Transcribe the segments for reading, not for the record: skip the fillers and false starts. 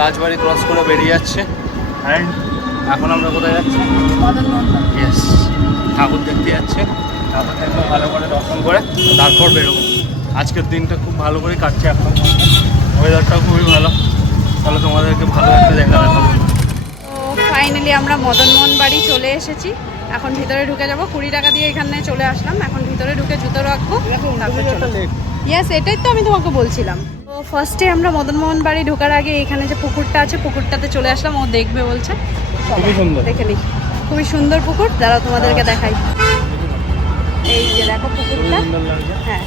রাজবাড়ি cross করে বেরিয়ে যাচ্ছে। অ্যান্ড এখন আমরা কোথায় যাচ্ছি? ইয়েস, ঠাকুর দেখতে যাচ্ছে। ঠাকুর দেখবো ভালো করে দর্শন করে, তারপর বেরোবো। আজকের দিনটা খুব ভালো করে কাটছে, এখন ওয়েদারটাও খুবই ভালো। তাহলে তোমাদেরকে ভালো একটা দেখা দেখাবো। তো ফাইনালি আমরা মদনমোহন বাড়ি চলে এসেছি। এখন ভিতরে ঢুকে যাব। 20 টাকা দিয়ে এখানে চলে আসলাম। এখন ভিতরে ঢুকে জুতো রাখবো, তারপর ইয়েস, এটাই তো আমি তোমাকে বলছিলাম। তো ফার্স্টে আমরা মদনমোহন বাড়ি ঢোকার আগে এখানে যে পুকুরটা আছে, পুকুরটাতে চলে আসলাম। ও দেখবে বলছে, খুবই সুন্দর, দেখে নিই। খুবই সুন্দর পুকুর, দাঁড়াও তোমাদেরকে দেখাই। এই যে দেখো পুকুরটা, হ্যাঁ,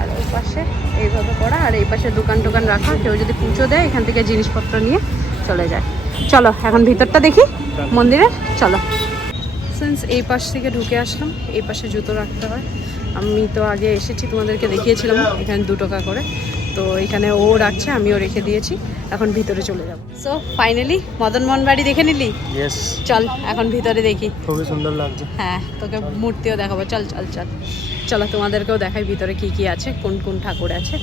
আর ওই পাশে এইভাবে করা, আর এই পাশে দোকান টোকান রাখা। কেউ যদি পুজো দেয় এখান থেকে জিনিসপত্র নিয়ে চলে যায়। চলো এখন ভিতরটা দেখি মন্দিরে, চলো। সিন্স এই পাশ থেকে ঢুকে আসলাম, এই পাশে জুতো রাখতে হয়। আমি তো আগে এসেছি, তোমাদেরকে দেখিয়েছিলাম এখানে 2 টাকা করে। তো এখানে ও রাখছে, আমিও রেখে দিয়েছি। এখন ভিতরে চলে যাব। সো ফাইনালি মদনমোহন বাড়ি দেখে নিলি? ইয়েস, চল এখন ভিতরে দেখি। খুবই সুন্দর লাগছে। হ্যাঁ, তোকে মূর্তিও দেখাবো। চল চল চল চলো, তোমাদেরকেও দেখাই ভিতরে কি কি আছে, কোন কোন ঠাকুর আছে।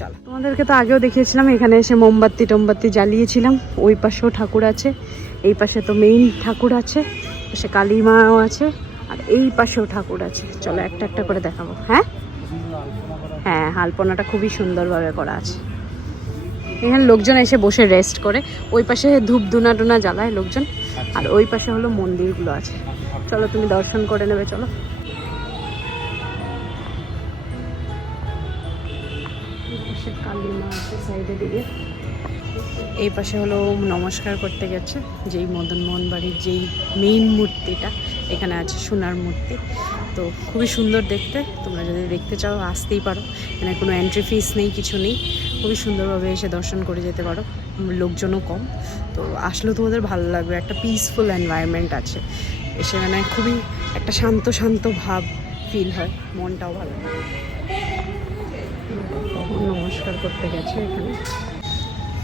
চলো, তোমাদেরকে তো আগেও দেখিয়েছিলাম, এখানে এসে মোমবাতি টোমবাতি জ্বালিয়েছিলাম। ওই পাশেও ঠাকুর আছে, এই পাশে তো মেইন ঠাকুর আছে, পাশে কালী মাও আছে, আর এই পাশেও ঠাকুর আছে। চলো একটা একটা করে দেখাবো। হ্যাঁ হ্যাঁ, আলপনাটা খুবই সুন্দরভাবে করা আছে। এখানে লোকজন এসে বসে রেস্ট করে। ওই পাশে ধূপ ধুনা টুনা জ্বালায় লোকজন, আর ওই পাশে হলো মন্দিরগুলো আছে। চলো তুমি দর্শন করে নেবে, চলো। কালী মা আছে সাইডে দিকে। এই পাশে হলো নমস্কার করতে গেছে যেই মদনমোহন বাড়ির যেই মেইন মূর্তিটা এখানে আছে, সোনার মূর্তি। তো খুবই সুন্দর দেখতে। তোমরা যদি দেখতে চাও আসতেই পারো, এখানে কোনো এন্ট্রি ফিস নেই, কিছু নেই। খুবই সুন্দরভাবে এসে দর্শন করে যেতে পারো। লোকজনও কম, তো আসলেও তোমাদের ভালো লাগবে। একটা পিসফুল এনভায়রনমেন্ট আছে, এসে মানে খুবই একটা শান্ত শান্ত ভাব ফিল হয়, মনটাও ভালো লাগে। নমস্কার করতে গেছে এখানে,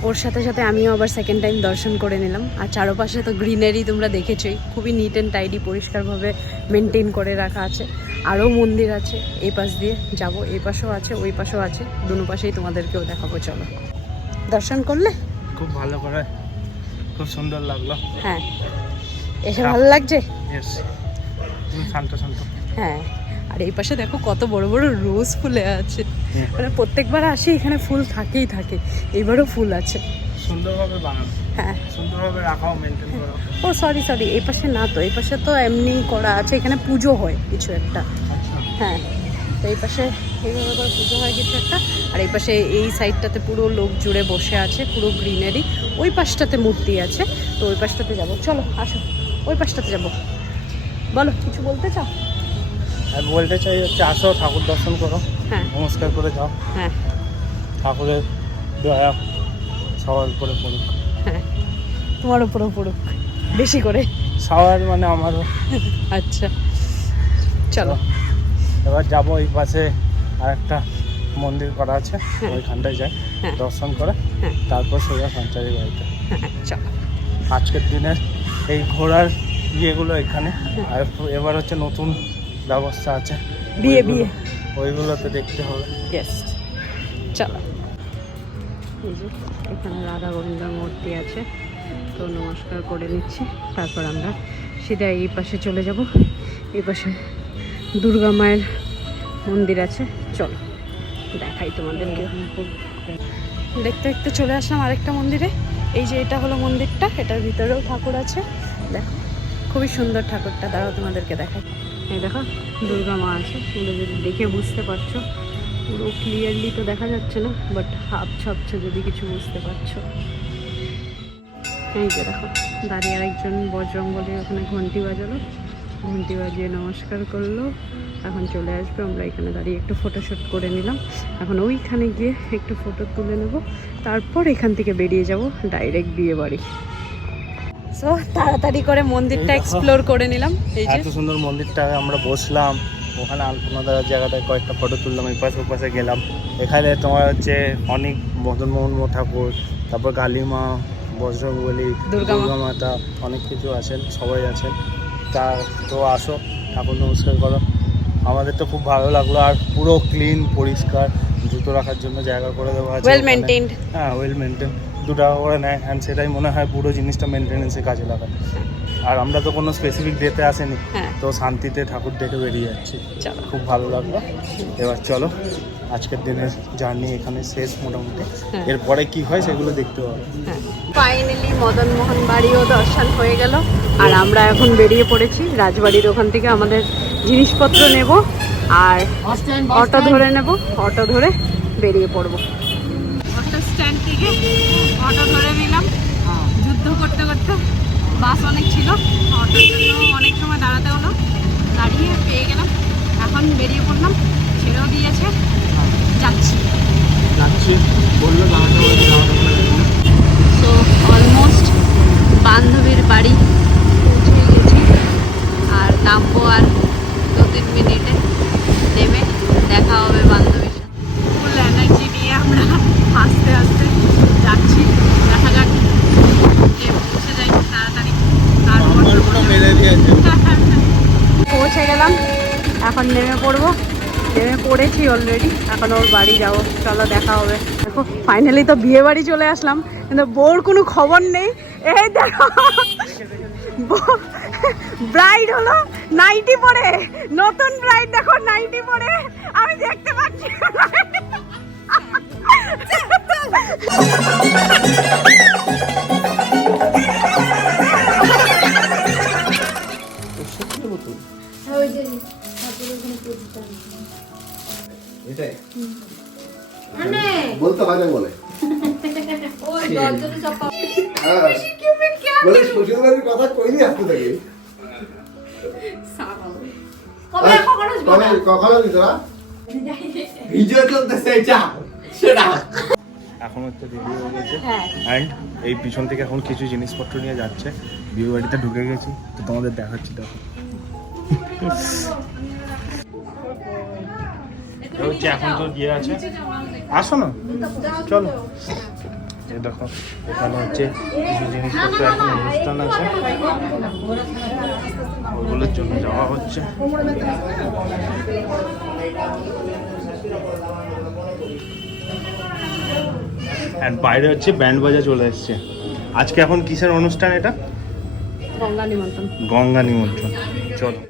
ওর সাথে সাথে আমিও আবার সেকেন্ড টাইম দর্শন করে নিলাম। আর চারপাশে তো গ্রিনারি তোমরা দেখেছোই, খুবই নিট অ্যান্ড টাইডি, পরিষ্কারভাবে মেনটেন করে রাখা আছে। আরও মন্দির আছে, এই পাশ দিয়ে যাব, এই পাশেও আছে, ওই পাশেও আছে, দুনো পাশেই তোমাদেরকেও দেখাবো। চলো, দর্শন করলে খুব ভালো করে, খুব সুন্দর লাগলো। হ্যাঁ, এসে ভালো লাগছে। ইয়েস, শান্ত শান্ত। হ্যাঁ, আর এই পাশে দেখো কত বড় বড় রোজ ফুলে আছে। মানে প্রত্যেকবার আসি এখানে ফুল থাকেই থাকে, এবারও ফুল আছে। সুন্দরভাবে বানানো, হ্যাঁ, সুন্দরভাবে রাখাও, মেনটেন করা। ও সরি সরি, এই পাশে না, তো এই পাশে তো এমনি করা আছে, এখানে পুজো হয় কিছু একটা। আচ্ছা, হ্যাঁ, তো এই পাশে এইভাবে করে পুজো হয় কিছু একটা। আর এই পাশে এই সাইডটাতে পুরো লোক জুড়ে বসে আছে, পুরো গ্রিনারি। ওই পাশটাতে মূর্তি আছে, তো ওই পাশটাতে যাব। চলো আসো, ওই পাশটাতে যাব। বলো, কিছু বলতে চাও? আমি বলতে চাই হচ্ছে, আসো ঠাকুর দর্শন করো, হ্যাঁ নমস্কার করে যাও। হ্যাঁ ঠাকুরের দয়া সবার উপরে পড়ুক। হ্যাঁ, তোমার উপরও পড়ুক বেশি করে। সবার মানে আমারও। আচ্ছা চলো, এবার যাবো। এই পাশে আর একটা মন্দির করা আছে, হ্যাঁ। ওইখানটায় যাই, হ্যাঁ। দর্শন করে হ্যাঁ। তারপর সোজা সঞ্চারী বাড়িতে। হ্যাঁ চলো। আজকের দিনের এই ঘোরার ইয়েগুলো এখানে। আর এবার হচ্ছে নতুন ব্যবস্থা আছে, বিয়ে বিয়ে, ওইগুলোতে দেখতে হবে। ইয়েস, চলো। এই যে এখানে রাধা গোবিন্দর মূর্তি আছে, তো নমস্কার করে নিচ্ছি। তারপর আমরা সিধা এই পাশে চলে যাব। এই পাশে দুর্গা মায়ের মন্দির আছে, চলো দেখাই তোমাদেরকে। দেখতে দেখতে চলে আসলাম আরেকটা মন্দিরে। এই যে এটা হলো মন্দিরটা, এটার ভিতরেও ঠাকুর আছে, দেখো খুবই সুন্দর ঠাকুরটা। দাঁড়াও তোমাদেরকে দেখাই। এই দেখো দুর্গা মা আছে, তোমরা যদি দেখে বুঝতে পারছো। পুরো ক্লিয়ারলি তো দেখা যাচ্ছে না, বাট হাফ ছাপছে যদি কিছু বুঝতে পারছো। এই যে দেখো দাঁড়িয়ে আরেকজন বজরংবলী ওখানে ঘন্টি বাজালো, ঘন্টি বাজিয়ে নমস্কার করলো। এখন চলে আসবে, আমরা এখানে দাঁড়িয়ে একটু ফটোশ্যুট করে নিলাম। এখন ওইখানে গিয়ে একটু ফটো তুলে নেব, তারপর এখান থেকে বেরিয়ে যাব ডাইরেক্ট বিয়ে বাড়ি। সো তাড়াতাড়ি করে মন্দিরটা এক্সপ্লোর করে নিলাম। এই যে এত সুন্দর মন্দিরটা, আমরা বসলাম ওখানে আলপনা দেওয়ার জায়গাটায়, কয়েকটা ফটো তুললাম, এই পাশে ওপাশে গেলাম। এখানে তোমার হচ্ছে অনেক মদনমোহন ঠাকুর, তারপর কালী মা, বজরংবলী, দুর্গা মাতা, অনেক কিছু আছেন, সবাই আছেন। তা তো আসো, ঠাকুর নমস্কার করো। আমাদের তো খুব ভালো লাগলো, আর পুরো ক্লিন পরিষ্কার, জুতো রাখার জন্য জায়গা করে দেওয়া আছে, ওয়েল মেনটেন্ড। হ্যাঁ ওয়েল মেনটেন, 2 টাকা করে নেয়, অ্যান্ড সেটাই মনে হয় পুরো জিনিসটা মেনটেনেন্সে কাজে লাগায়। আর আমরা তো কোনো স্পেসিফিক ডেতে আসেনি, হ্যাঁ তো শান্তিতে ঠাকুর দেখে বেরিয়ে যাচ্ছি, চলো। খুব ভালো লাগলো। এবার চলো আজকের দিনের জার্নি এখানে শেষ মোটামুটি, হ্যাঁ। এরপরে কি হয় সেগুলো দেখতে হবে। ফাইনালি মদন মোহন বাড়িও দর্শন হয়ে গেল, আর আমরা এখন বেরিয়ে পড়েছি রাজবাড়ির ওখান থেকে আমাদের জিনিসপত্র নেব আর অটো ধরে নেব, অটো ধরে বেরিয়ে পড়বো। অটো স্ট্যান্ড থেকে অটো ধরে নিলাম, যুদ্ধ করতে করতে। বাস অনেক ছিল, অটোর জন্য অনেক সময় দাঁড়াতে হলো, দাঁড়িয়ে পেয়ে গেলাম। এখন বেরিয়ে পড়লাম, ছেড়েও দিয়েছে, যাচ্ছি। বললো তো অলমোস্ট বান্ধবীর বাড়ি পৌঁছে গেছি, আর নামবো আর 2-3 মিনিটে, নেমে দেখা হবে বান্ধবীর সাথে। ফুল এনার্জি নিয়ে আমরা আস্তে আস্তে যাচ্ছি, দেখা যাক যে পৌঁছে যাই তাড়াতাড়ি। পৌঁছে গেলাম, এখন নেমে পড়বো, নেমে পড়েছি অলরেডি, এখন ওর বাড়ি যাবো। চলো দেখা হবে। দেখো ফাইনালি তো বিয়ে বাড়ি চলে আসলাম, কিন্তু বউর কোনো খবর নেই। এই দেখো ব্রাইড হলো নাইটি পরে, নতুন ব্রাইড দেখো নাইটি পরে, আমি দেখতে পাচ্ছি। বলতে হয় না বলে বলে শ্বশুরবাড়ির কথা কইনি আসতে থাকি কখনো তোরা ভিডিও চলতেছে এটা সেটা এখন হচ্ছে রেডি হয়ে গেছে, অ্যান্ড এই পিছন থেকে এখন কিছু জিনিসপত্র নিয়ে যাচ্ছে। বিয়ে বাড়িতে ঢুকে গেছি, তো তোমাদের দেখাচ্ছি। দেখো হচ্ছে এখন তো গিয়ে আছে, আসো না চলো। এই দেখো এখানে হচ্ছে কিছু জিনিসপত্র, এখন অনুষ্ঠান আছে, ওগুলোর জন্য যাওয়া হচ্ছে। অ্যান্ড বাইরে হচ্ছে ব্যান্ড বাজা চলে এসছে। আজকে এখন কিসের অনুষ্ঠান এটা? গঙ্গা নিমন্ত্রণ। গঙ্গা নিমন্ত্রণ। চলো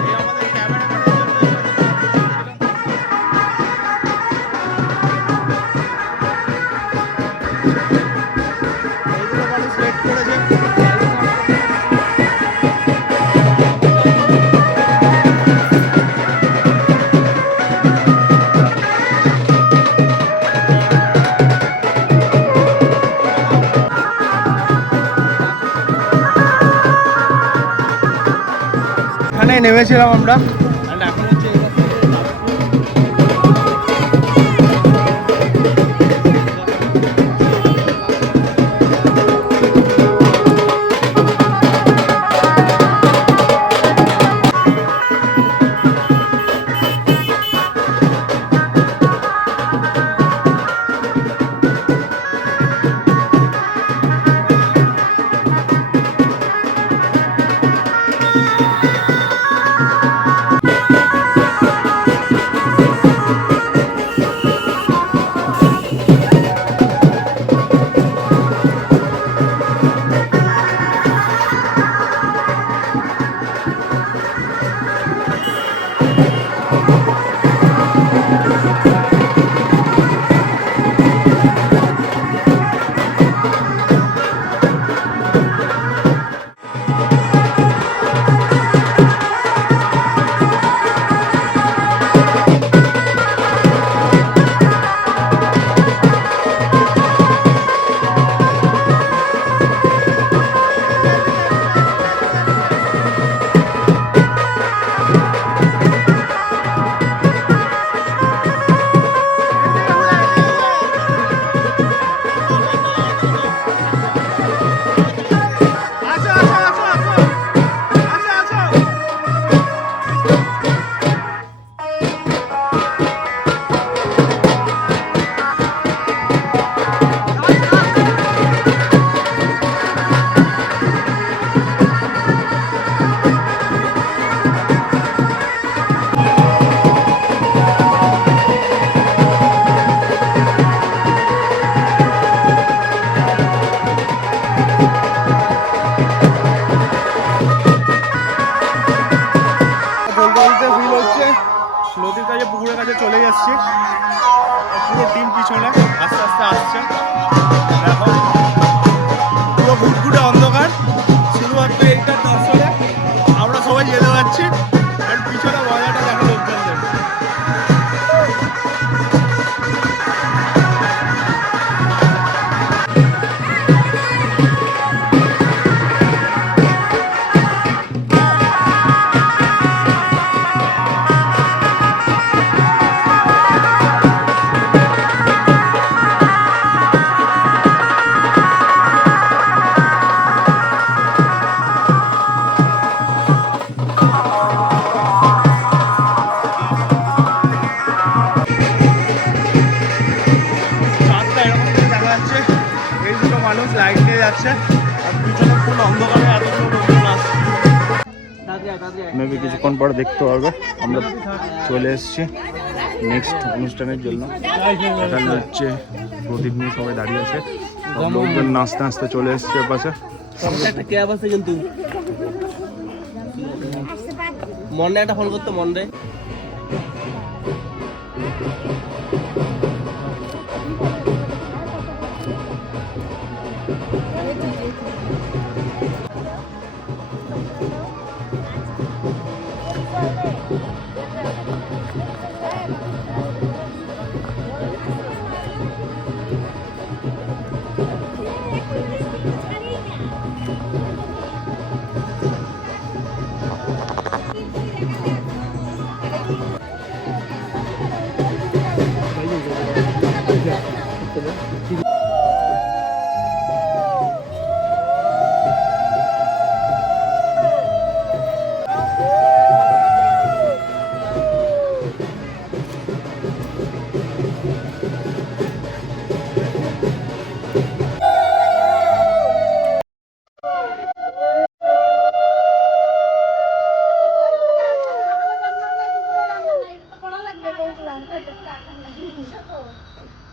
এই আমাদের ক্যামেরাম্যানের জন্য এইগুলো মানুষ লেট করেছে। এখানে নেমেছিলাম আমরা and এখন হচ্ছে এই রাস্তা দিয়ে যাবো। নদীর কাছে পুকুরের কাছে চলে যাচ্ছি পুরো টিম পিছনে আস্তে আস্তে আসছে দেখো পুরো ঘুটঘুটে অন্ধকার শুধুমাত্র এইটার দর্শনে আমরা সবাই যেতে পারছি আর পিছনে মজাটা দেখো লোকজনদের মানুষ লাইট নিয়ে যাচ্ছে আর পিছনে ফুল অন্ধকারে এতগুলো লোকজন আসছে মেবি কিছুক্ষণ পরে দেখতে পারবে আমরা চলে এসেছি নেক্সট অনুষ্ঠানের জন্য এখানে হচ্ছে প্রদীপ নিয়ে সবাই দাঁড়িয়ে আছে লোকজন নাচতে নাচতে চলে এসছে পাশে কিন্তু মনে একটা ফোন করতো মনে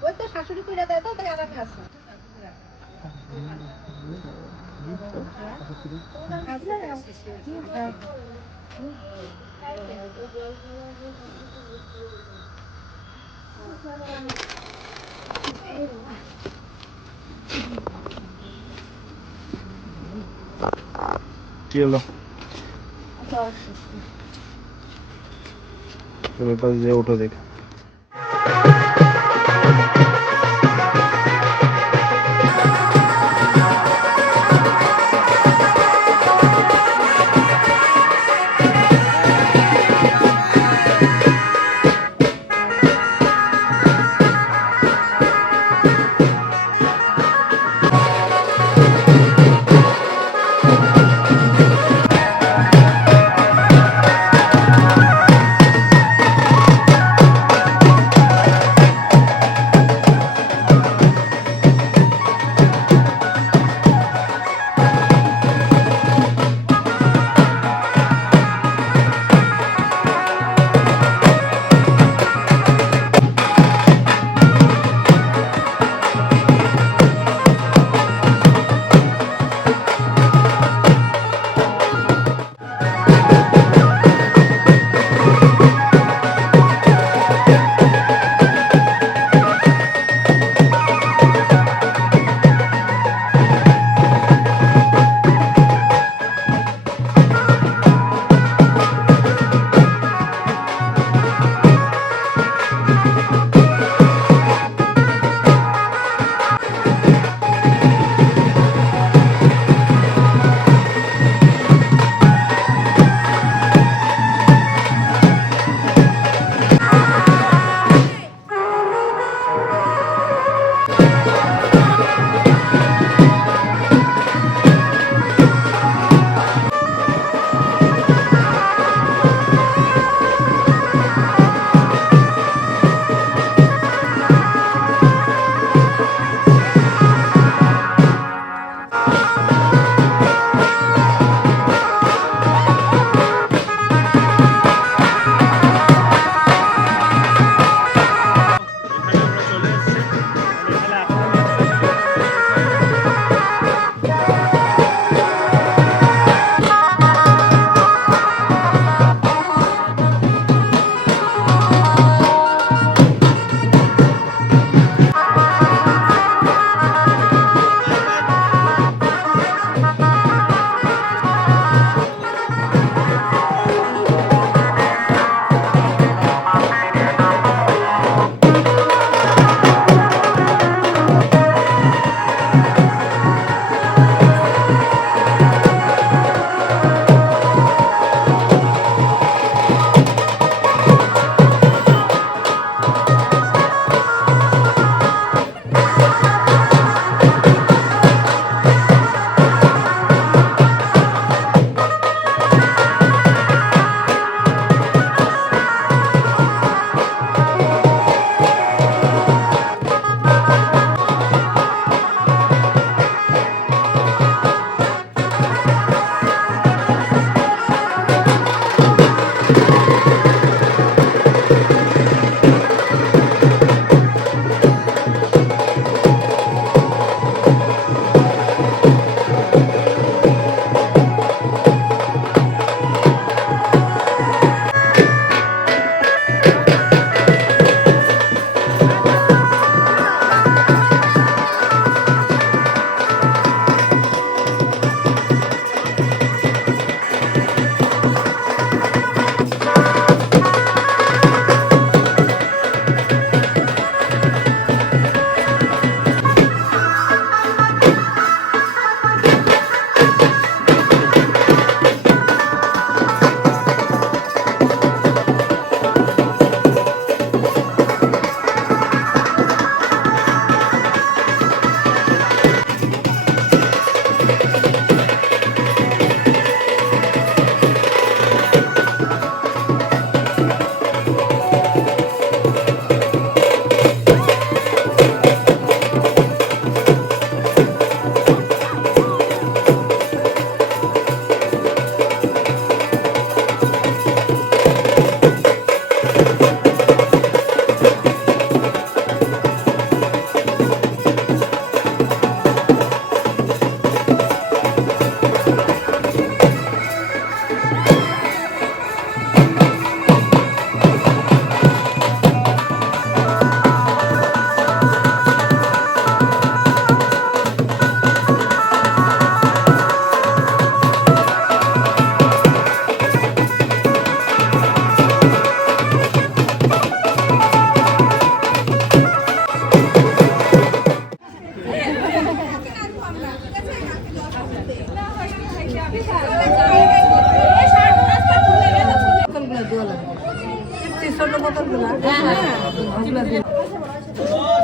ওই তো শাশুড়ি কইরা দেয় তো তাই আরামে আছে কি হলো তুমি পাশ দিয়ে ওঠো দেখ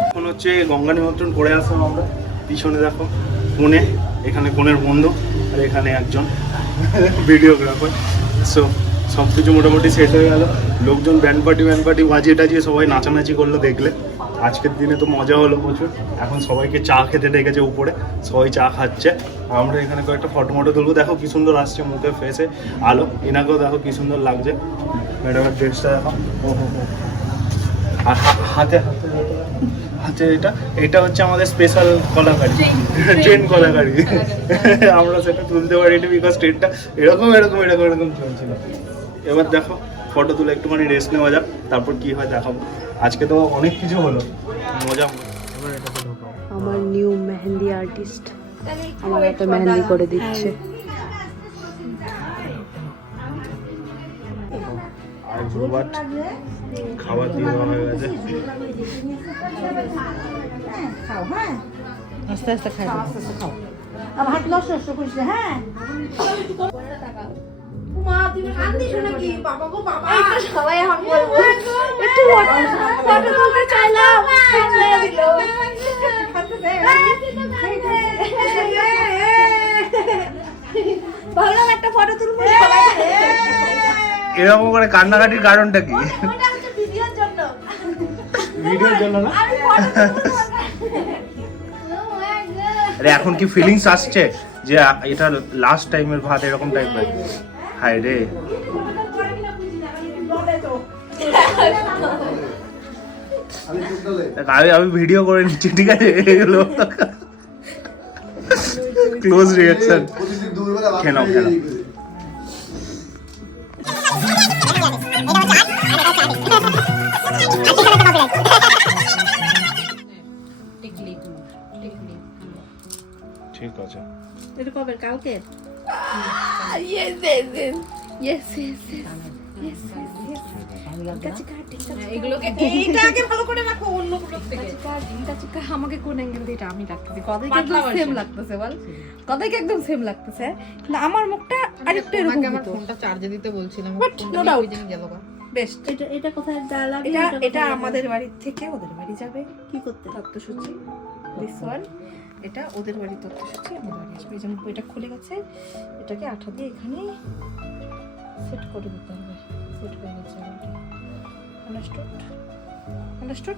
এখন হচ্ছে গঙ্গা নিমন্ত্রণ করে আসলাম আমরা। পিছনে দেখো কোণে, এখানে কোণের বন্ধু, আর এখানে একজন ভিডিওগ্রাফার। সো সব কিছু মোটামুটি সেট হয়ে গেল। লোকজন ব্যান্ড পার্টি বাজিয়ে টাজিয়ে সবাই নাচানাচি করলো দেখলে। আজকের দিনে তো মজা হলো প্রচুর। এখন সবাইকে চা খেতে ডেকেছে উপরে, সবাই চা খাচ্ছে। আমরা এখানে কয়েকটা ফটো তুলবো। দেখো কি সুন্দর আসছে মুখে ফেসে আলো। এনাকেও দেখো কি সুন্দর লাগছে, ম্যাডামের ড্রেসটা দেখো। আর হাতে হাতে হাতে এটা হচ্ছে আমাদের স্পেশাল কলাকারি, ট্রেন কলাকারি। আমরা সেটা তুলতে পারিনি বিকজ ট্রেনটা এরকম চলছিল। এবার দেখো ফটো তুলে একটুখানি রেস্ট নেওয়া যাক, তারপর কি হয় দেখাবো। আজকে তো অনেক কিছু হলো, মজা। এবার এটাতে ঢোকাও। আমার নিউ মেহেন্দি আর্টিস্ট আমার হাতে মেহেন্দি করে দিচ্ছে। আইব্রো বাট খাবার দিয়ে দেওয়া হয়ে গেছে। আস্তে আস্তে খাই। সবাই এখন বলবো একটু ফটো তুলতে চাইলাম ভাবলাম একটা ফটো তুলবো। এরকম করে কান্নাকাটির কারণটা কি? ভিডিওর জন্য ভিডিওর জন্য না? আমি ফটো আরে এখন কি ফিলিংস আসছে যে এটা লাস্ট টাইমের ভাত এরকম টাইপের? হায় রে, আমি ভিডিও করে নিচ্ছি, ঠিক আছে? এগুলো ক্লোজ রিঅ্যাকশন। প্রতিদিন দুপুরবেলা ভাত খেয়ে নাও, খেয়ে খেয়ে নাও। করে। ঠিক আছে। এটা কবে? কালকে? এগুলোকে এইটা আগে ভালো করে রাখো, অন্যগুলো থেকে আমাকে কোন অ্যাঙ্গেল দিয়ে এটা আমি রাখতেছি। কদাইকে একদম সেম লাগতেছে বল, কদাইকে একদম সেম লাগতেছে। না আমার মুখটা আরেকটু এরকম হতো। ফোনটা চার্জে দিতে বলছিলাম, But no doubt. গেল গা। বেস্ট। এটা কোথায় জ্বালাবি? এটা আমাদের বাড়ি থেকে ওদের বাড়ি যাবে কি করতে? তত্ত্বসূচি। দিস ওয়ান, এটা ওদের বাড়ি তত্ত্বসূচি, আমাদের বাড়ি আসবে। এই জন্য এটা খুলে গেছে, এটাকে আঠা দিয়ে এখানে সেট করে দিতে হবে। সেট হয়ে গেছে। আন্ডারস্টুড?